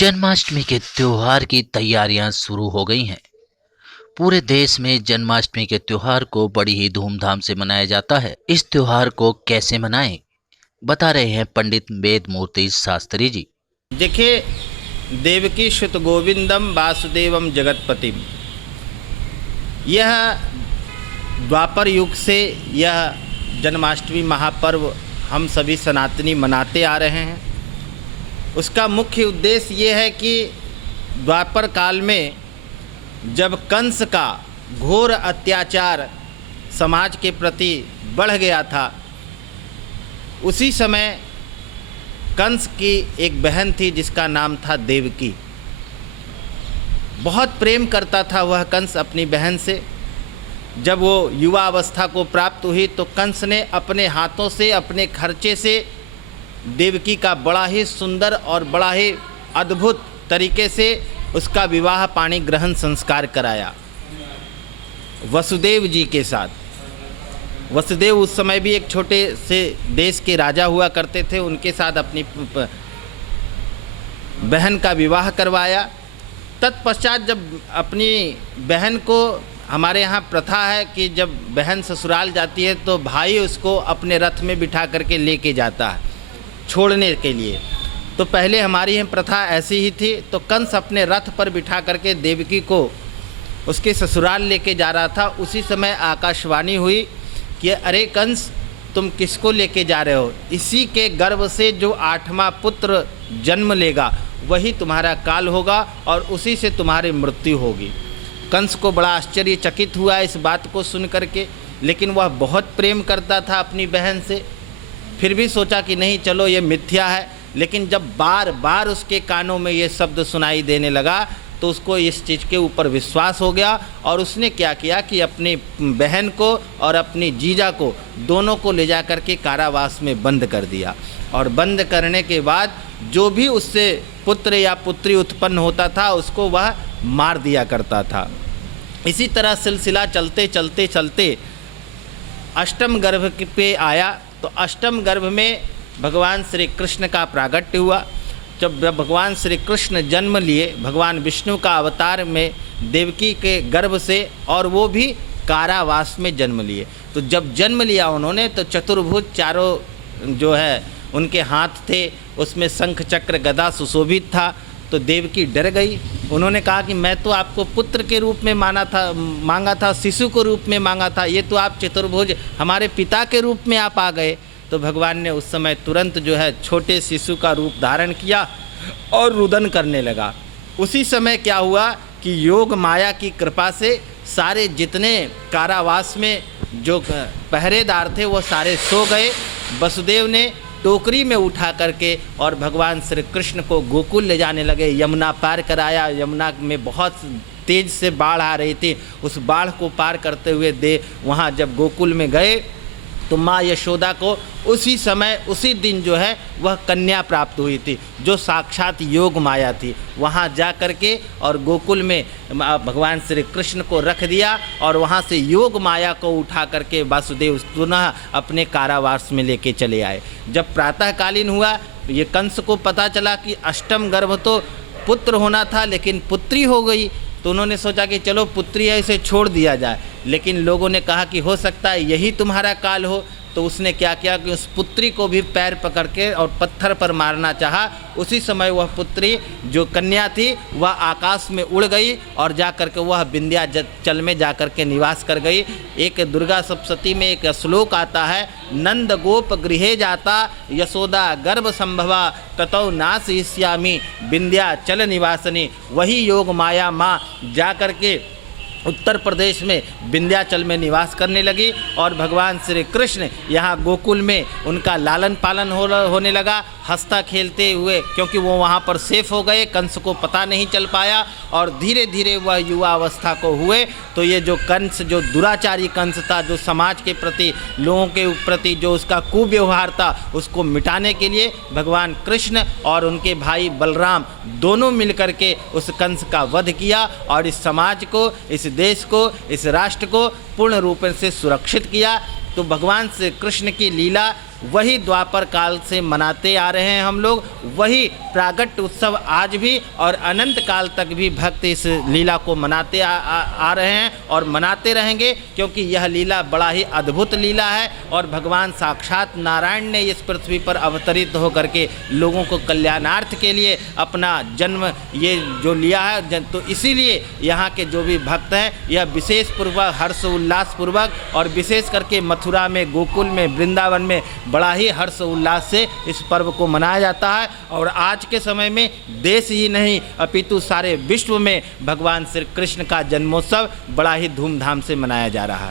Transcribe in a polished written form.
जन्माष्टमी के त्योहार की तैयारियां शुरू हो गई हैं। पूरे देश में जन्माष्टमी के त्योहार को बड़ी ही धूमधाम से मनाया जाता है। इस त्योहार को कैसे मनाएं, बता रहे हैं पंडित वेद मूर्ति शास्त्री जी। देखिए, देवकी श्रुत गोविंदम वासुदेवम जगतपतिम, यह द्वापर युग से यह जन्माष्टमी महापर्व हम सभी सनातनी मनाते आ रहे हैं। उसका मुख्य उद्देश्य ये है कि द्वापर काल में जब कंस का घोर अत्याचार समाज के प्रति बढ़ गया था, उसी समय कंस की एक बहन थी जिसका नाम था देवकी। बहुत प्रेम करता था वह कंस अपनी बहन से। जब वो युवा अवस्था को प्राप्त हुई तो कंस ने अपने हाथों से, अपने खर्चे से देवकी का बड़ा ही सुंदर और बड़ा ही अद्भुत तरीके से उसका विवाह पाणी ग्रहण संस्कार कराया वसुदेव जी के साथ। वसुदेव उस समय भी एक छोटे से देश के राजा हुआ करते थे। उनके साथ अपनी बहन का विवाह करवाया। तत्पश्चात जब अपनी बहन को, हमारे यहाँ प्रथा है कि जब बहन ससुराल जाती है तो भाई उसको अपने रथ में बिठा करके लेके जाता है छोड़ने के लिए। तो पहले हमारी यहाँ प्रथा ऐसी ही थी। तो कंस अपने रथ पर बिठा करके देवकी को उसके ससुराल लेके जा रहा था। उसी समय आकाशवाणी हुई कि अरे कंस, तुम किसको लेके जा रहे हो? इसी के गर्भ से जो 8वां पुत्र जन्म लेगा वही तुम्हारा काल होगा और उसी से तुम्हारी मृत्यु होगी। कंस को बड़ा आश्चर्यचकित हुआ इस बात को सुन करके, लेकिन वह बहुत प्रेम करता था अपनी बहन से। फिर भी सोचा कि नहीं, चलो ये मिथ्या है। लेकिन जब बार बार उसके कानों में ये शब्द सुनाई देने लगा तो उसको इस चीज़ के ऊपर विश्वास हो गया और उसने क्या किया कि अपनी बहन को और अपनी जीजा को, दोनों को ले जा कर के कारावास में बंद कर दिया। और बंद करने के बाद जो भी उससे पुत्र या पुत्री उत्पन्न होता था उसको वह मार दिया करता था। इसी तरह सिलसिला चलते चलते चलते अष्टम गर्भ पे आया। तो अष्टम गर्भ में भगवान श्री कृष्ण का प्रागट्य हुआ। जब भगवान श्री कृष्ण जन्म लिए भगवान विष्णु का अवतार में देवकी के गर्भ से, और वो भी कारावास में जन्म लिए। तो जब जन्म लिया उन्होंने तो चतुर्भुज चारों जो है उनके हाथ थे, उसमें शंख चक्र गदा सुशोभित था। तो देवकी डर गई। उन्होंने कहा कि मैं तो आपको पुत्र के रूप में मांगा था, शिशु के रूप में मांगा था, ये तो आप चतुर्भुज हमारे पिता के रूप में आप आ गए। तो भगवान ने उस समय तुरंत जो है छोटे शिशु का रूप धारण किया और रुदन करने लगा। उसी समय क्या हुआ कि योग माया की कृपा से सारे जितने कारावास में जो पहरेदार थे वो सारे सो गए। वसुदेव ने टोकरी में उठा करके और भगवान श्री कृष्ण को गोकुल ले जाने लगे। यमुना पार कराया। यमुना में बहुत तेज से बाढ़ आ रही थी। उस बाढ़ को पार करते हुए वहाँ जब गोकुल में गए तो माँ यशोदा को उसी समय उसी दिन जो है वह कन्या प्राप्त हुई थी जो साक्षात योग माया थी। वहाँ जा कर के और गोकुल में भगवान श्री कृष्ण को रख दिया और वहाँ से योग माया को उठा करके वासुदेव पुनः अपने कारावास में लेके चले आए। जब प्रातःकालीन हुआ ये कंस को पता चला कि अष्टम गर्भ तो पुत्र होना था लेकिन पुत्री हो गई। तो उन्होंने सोचा कि चलो पुत्री है, इसे छोड़ दिया जाए। लेकिन लोगों ने कहा कि हो सकता है यही तुम्हारा काल हो। तो उसने क्या किया कि उस पुत्री को भी पैर पकड़ के और पत्थर पर मारना चाहा। उसी समय वह पुत्री जो कन्या थी वह आकाश में उड़ गई और जा कर के वह विंध्याचल में जा कर के निवास कर गई। एक दुर्गा सप्तशती में एक श्लोक आता है, नंद गोप गृहे जाता यशोदा गर्भ संभवा ततौ नाशयिष्यामि विंध्याचल निवासनी। वही योग माया माँ जा कर के उत्तर प्रदेश में विंध्याचल में निवास करने लगी और भगवान श्री कृष्ण यहाँ गोकुल में उनका लालन पालन होने लगा, हंसता खेलते हुए, क्योंकि वो वहाँ पर सेफ हो गए। कंस को पता नहीं चल पाया और धीरे धीरे वह युवा अवस्था को हुए। तो ये जो कंस, जो दुराचारी कंस था, जो समाज के प्रति, लोगों के प्रति जो उसका कुव्यवहार था, उसको मिटाने के लिए भगवान कृष्ण और उनके भाई बलराम दोनों मिलकर के उस कंस का वध किया और इस समाज को, इस देश को, इस राष्ट्र को पूर्ण रूप से सुरक्षित किया। तो भगवान श्री कृष्ण की लीला वही द्वापर काल से मनाते आ रहे हैं हम लोग, वही प्रागट्य उत्सव आज भी और अनंत काल तक भी भक्त इस लीला को मनाते आ रहे हैं और मनाते रहेंगे, क्योंकि यह लीला बड़ा ही अद्भुत लीला है और भगवान साक्षात नारायण ने इस पृथ्वी पर अवतरित होकर के लोगों को कल्याणार्थ के लिए अपना जन्म ये जो लिया है, तो इसीलिए यहाँ के जो भी भक्त हैं यह विशेष पूर्वक हर्ष उल्लास पूर्वक और विशेष करके मथुरा में, गोकुल में, वृंदावन में बड़ा ही हर्ष उल्लास से इस पर्व को मनाया जाता है। और आज के समय में देश ही नहीं अपितु सारे विश्व में भगवान श्री कृष्ण का जन्मोत्सव बड़ा ही धूमधाम से मनाया जा रहा है।